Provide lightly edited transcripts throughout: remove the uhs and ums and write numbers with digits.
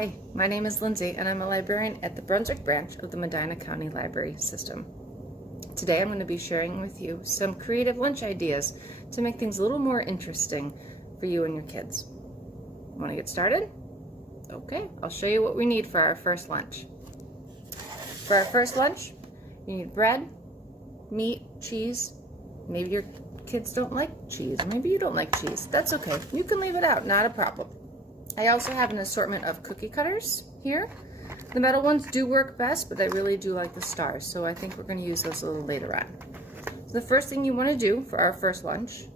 Hi, my name is Lindsay and I'm a librarian at the Brunswick branch of the Medina County Library System. Today I'm going to be sharing with you some creative lunch ideas to make things a little more interesting for you and your kids. Want to get started? Okay, I'll show you what we need for our first lunch. For our first lunch, you need bread, meat, cheese. Maybe your kids don't like cheese. Maybe you don't like cheese. That's okay. You can leave it out, not a problem. I also have an assortment of cookie cutters here. The metal ones do work best, but I really do like the stars, so I think we're going to use those a little later on. The first thing you want to do for our first lunch,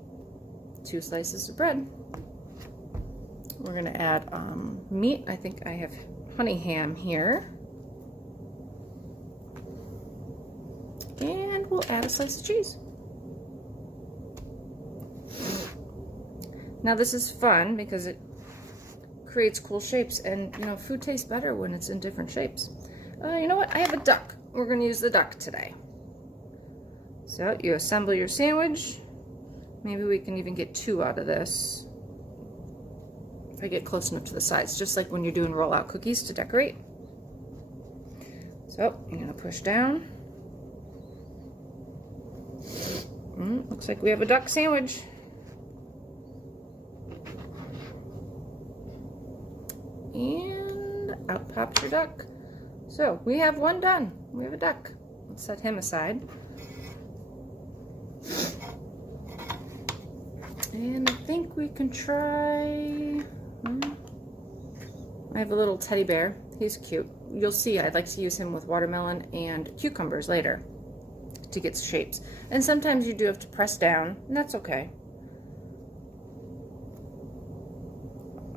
2 slices of bread. We're going to add meat. I think I have honey ham here. And we'll add a slice of cheese. Now this is fun because it creates cool shapes, and you know, food tastes better when it's in different shapes. You know what? I have a duck. We're going to use the duck today. So you assemble your sandwich. Maybe we can even get 2 out of this if I get close enough to the sides, just like when you're doing roll-out cookies to decorate. So you're going to push down. Looks like we have a duck sandwich. And out pops your duck. So we have one done. We have a duck. Let's set him aside. And I think we can try, I have a little teddy bear. He's cute. You'll see I'd like to use him with watermelon and cucumbers later to get shapes. And sometimes you do have to press down, and that's okay.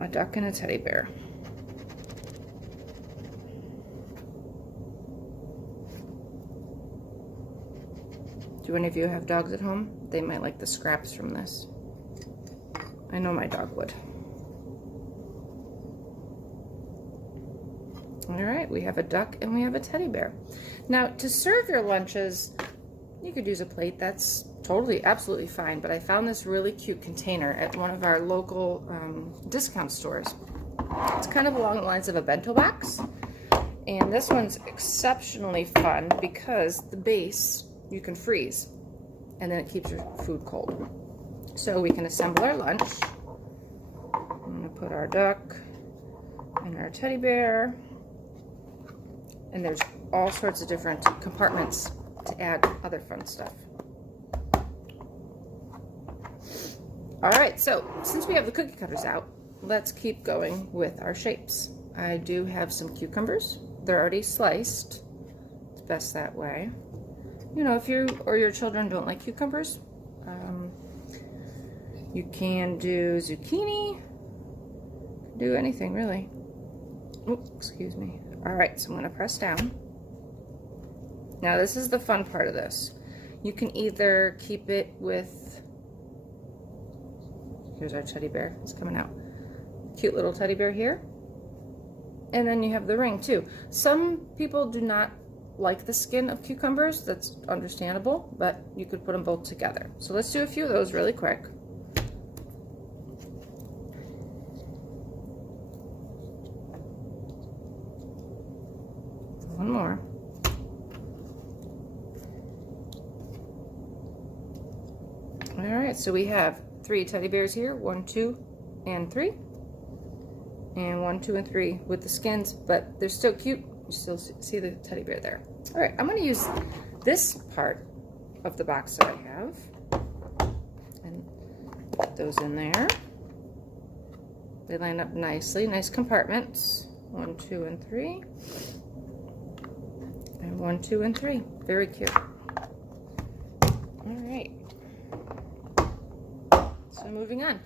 A duck and a teddy bear. Do any of you have dogs at home? They might like the scraps from this. I know my dog would. All right, we have a duck and we have a teddy bear. Now, to serve your lunches, you could use a plate. That's totally, absolutely fine. But I found this really cute container at one of our local discount stores. It's kind of along the lines of a bento box. And this one's exceptionally fun because the base you can freeze, and then it keeps your food cold. So we can assemble our lunch. I'm gonna put our duck and our teddy bear, and there's all sorts of different compartments to add other fun stuff. All right, so since we have the cookie cutters out, let's keep going with our shapes. I do have some cucumbers. They're already sliced. It's best that way. You know, if you or your children don't like cucumbers, you can do zucchini, do anything really. Oops, excuse me. All right, so I'm gonna press down. Now this is the fun part of this. You can either keep it with, here's our teddy bear, it's coming out. Cute little teddy bear here. And then you have the ring too. Some people do not like the skin of cucumbers. That's understandable, but you could put them both together. So let's do a few of those really quick. One more. All right, so we have 3 teddy bears here, 1, 2, and 3. And 1, 2, and 3 with the skins, but they're still cute. You still see the teddy bear there. All right, I'm going to use this part of the box that I have and put those in there. They line up nicely, nice compartments. 1, 2, and 3. And 1, 2, and 3. Very cute. All right. So moving on.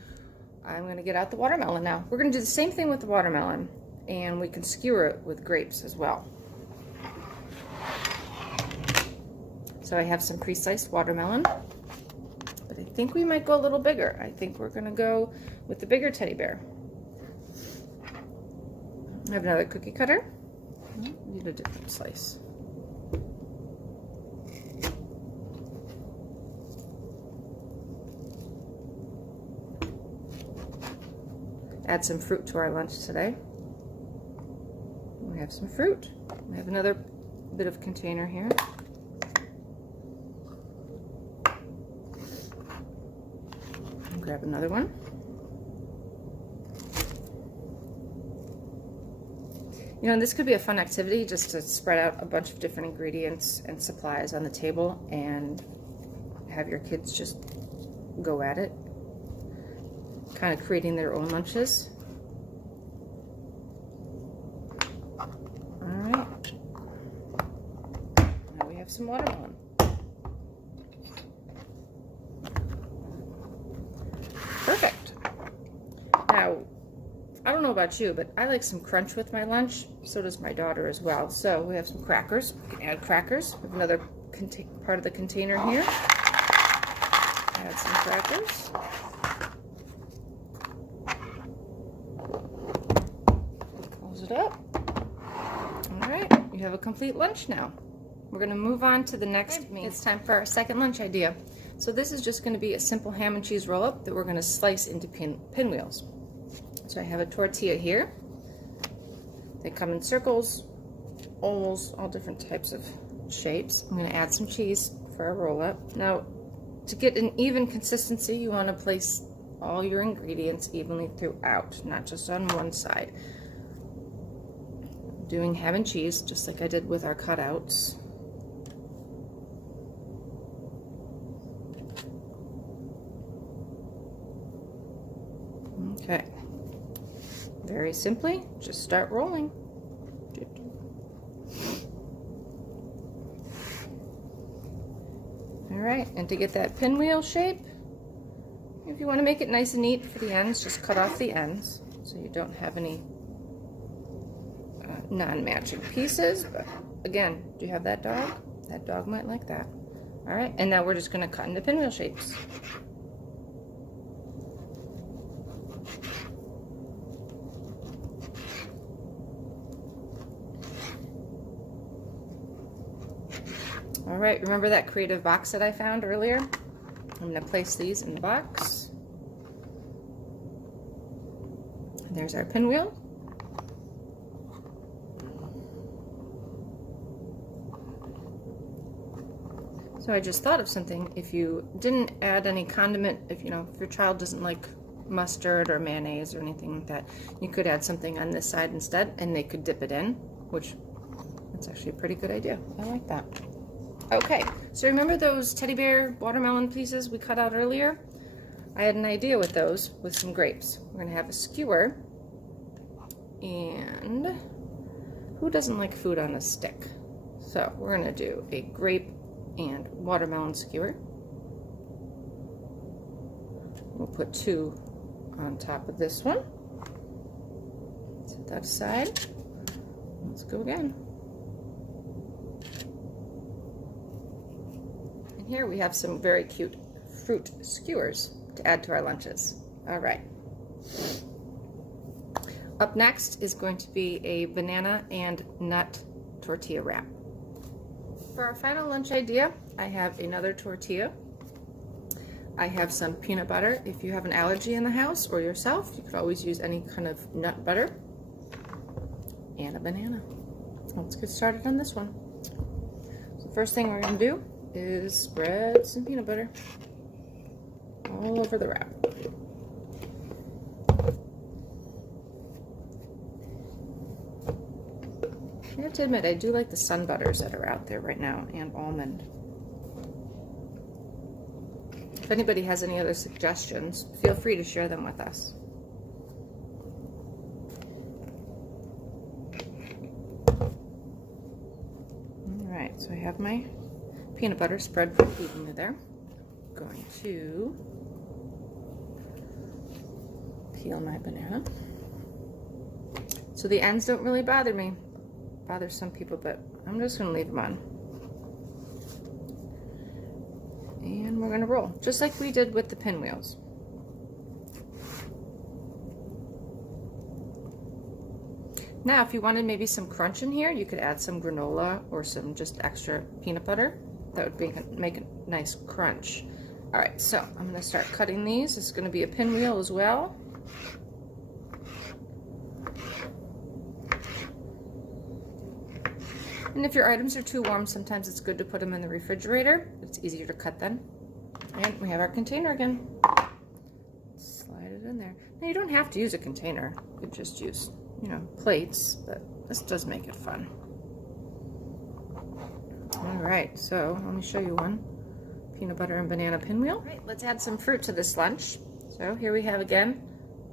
I'm going to get out the watermelon now. We're going to do the same thing with the watermelon, and we can skewer it with grapes as well. So I have some pre-sliced watermelon, but I think we might go a little bigger. I think we're going to go with the bigger teddy bear. I have another cookie cutter. Need a different slice. Add some fruit to our lunch today. have some fruit. I have another bit of container here. Grab another one. You know, this could be a fun activity, just to spread out a bunch of different ingredients and supplies on the table and have your kids just go at it, kind of creating their own lunches. All right. Now we have some watermelon. Perfect. Now, I don't know about you, but I like some crunch with my lunch. So does my daughter as well. So we have some crackers. We can add crackers. We have another part of the container here. Add some crackers. Close it up. All right, you have a complete lunch now. We're going to move on to the next meal. It's time for our second lunch idea. So this is just going to be a simple ham and cheese roll-up that we're going to slice into pinwheels. So I have a tortilla here. They come in circles, ovals, all different types of shapes. I'm going to add some cheese for our roll-up. Now, to get an even consistency, you want to place all your ingredients evenly throughout, not just on one side. Doing ham and cheese, just like I did with our cutouts. Okay. Very simply, just start rolling. All right, and to get that pinwheel shape, if you want to make it nice and neat for the ends, just cut off the ends so you don't have any non-matching pieces. But again, do you have that dog? That dog might like that. All right, and now we're just going to cut into pinwheel shapes. All right, remember that creative box that I found earlier? I'm going to place these in the box. And there's our pinwheel. So I just thought of something. If you didn't add any condiment, if your child doesn't like mustard or mayonnaise or anything like that, you could add something on this side instead, and they could dip it in, which that's actually a pretty good idea. I like that. Okay, so remember those teddy bear watermelon pieces we cut out earlier? I had an idea with those, with some grapes. We're going to have a skewer, and who doesn't like food on a stick? So we're going to do a grape and watermelon skewer. We'll put two on top of this one. Set that aside. Let's go again. Here we have some very cute fruit skewers to add to our lunches. All right. Up next is going to be a banana and nut tortilla wrap. For our final lunch idea, I have another tortilla. I have some peanut butter. If you have an allergy in the house or yourself, you could always use any kind of nut butter. And a banana. Let's get started on this one. So the first thing we're going to do is spread some peanut butter all over the wrap. I have to admit, I do like the sun butters that are out there right now, and almond. If anybody has any other suggestions, feel free to share them with us. All right, so I have my peanut butter spread pretty evenly there. Going to peel my banana. So the ends don't really bother me. Bother some people, but I'm just going to leave them on. And we're going to roll, just like we did with the pinwheels. Now, if you wanted maybe some crunch in here, you could add some granola or some just extra peanut butter. That would make a nice crunch. All right, so I'm going to start cutting these. This is going to be a pinwheel as well. And if your items are too warm, sometimes it's good to put them in the refrigerator. It's easier to cut then. And we have our container again. Slide it in there. Now you don't have to use a container. You could just use, you know, plates, but this does make it fun. All right, so let me show you one. Peanut butter and banana pinwheel. All right, let's add some fruit to this lunch. So here we have again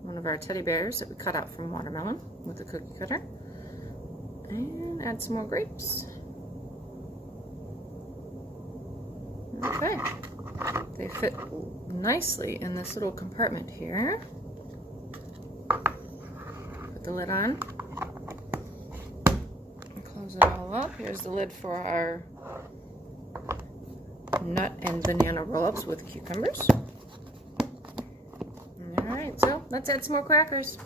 one of our teddy bears that we cut out from watermelon with a cookie cutter. And add some more grapes. Okay, they fit nicely in this little compartment here. Put the lid on. And close it all up. Here's the lid for our nut and banana roll-ups with cucumbers. All right, so let's add some more crackers.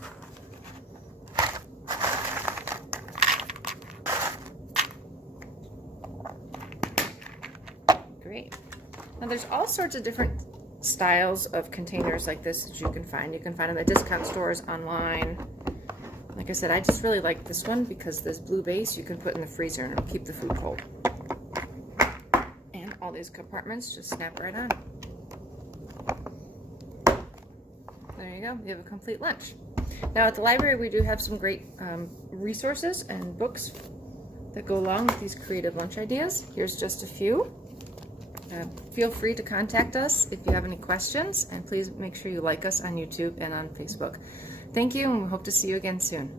Great. Now there's all sorts of different styles of containers like this that you can find. You can find them at discount stores, online. Like I said, I just really like this one because this blue base you can put in the freezer and it'll keep the food cold. And all these compartments just snap right on. There you go, you have a complete lunch. Now at the library we do have some great resources and books that go along with these creative lunch ideas. Here's just a few. Feel free to contact us if you have any questions, and please make sure you like us on YouTube and on Facebook. Thank you, and we hope to see you again soon.